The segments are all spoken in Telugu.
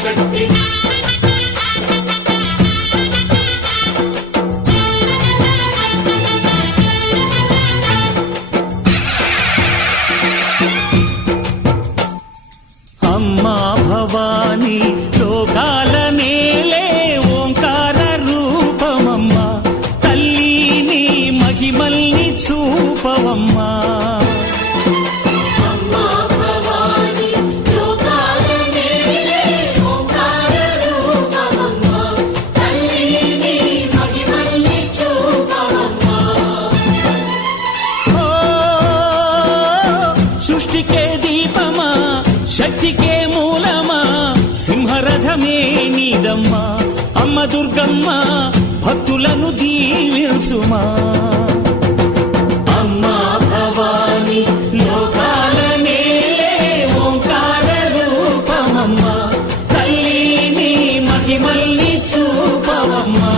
శక్తి అమ్మా భవాని లోకాల నేలే ఓంకార రూపమమ్మా తల్లి నీ మహిమల్ని చూపవమ్మా సృష్టికే దీపమా శక్తికే మూలమా సింహరథమే నీదమ్మా అమ్మ దుర్గమ్మ భక్తులను దీవించుమా అమ్మా భవాని లోకాల నేలే ఓంకార రూపమమ్మా తల్లి నీ మహిమల్ని చూపవమ్మా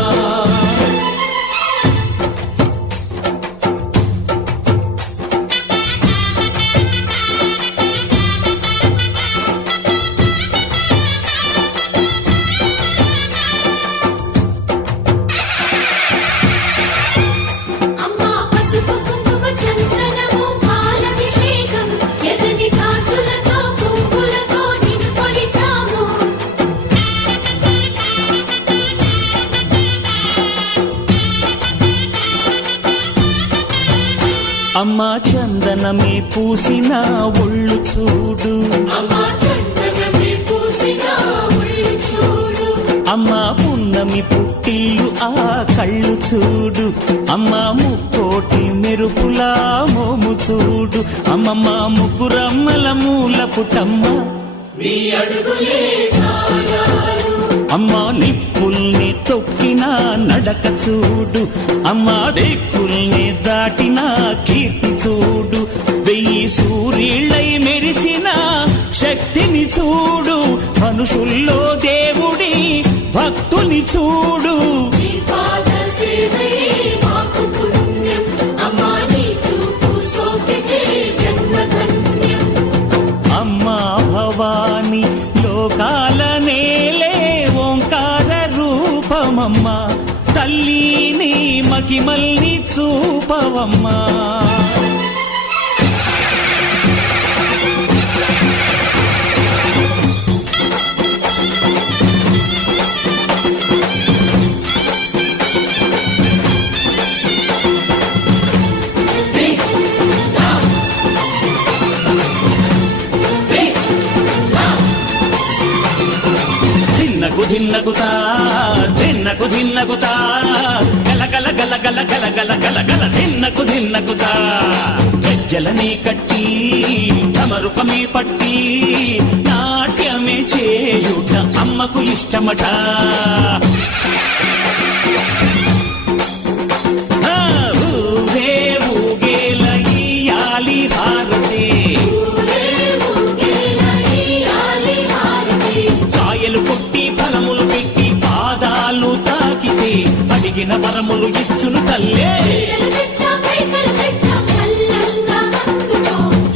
అమ్మా చందనమే పూసిన ఒళ్ళు చూడు అమ్మా పున్నమి పుట్టిల్లు ఆ కళ్ళు చూడు అమ్మా ముక్కోటి మెరుపులా మోము చూడు అమ్మమ్మ ముగ్గురమ్మల మూల పుట్టమ్మ అమ్మా నిప్పుల్ని తొక్కిన నడక చూడు అమ్మా దిక్కుల్ని దాటిన కీర్తి చూడు వెయ్యి సూర్యుళ్ళై మెరిసిన శక్తిని చూడు మనుషుల్లో దేవుడి భక్తుని చూడు అమ్మా భవాని లోకాల నేలే ఓంకార రూపమమ్మా తల్లి నీ మహిమల్ని చూపవమ్మా ధిన్నగుతా ధిన్నకు ధిన్నగుతా గల గల గల గల గల గల గల గల ధిన్నగుతా గజ్జలనే కట్టి ఢమరుకమే పట్టి నాట్యమే చేయుట అమ్మకు ఇష్టమట ఊగే ఊగేల ఇయ్యాలి హారతి కాయలు కొట్టి ఫలములు పెట్టి పాదాలు తాకితే అడిగిన వరములు ఇచ్చును తల్లే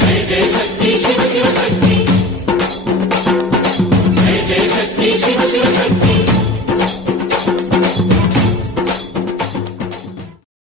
జయ జయ శక్తి శివ శివ శక్తి జయ జయ శక్తి శివ శివ శక్తి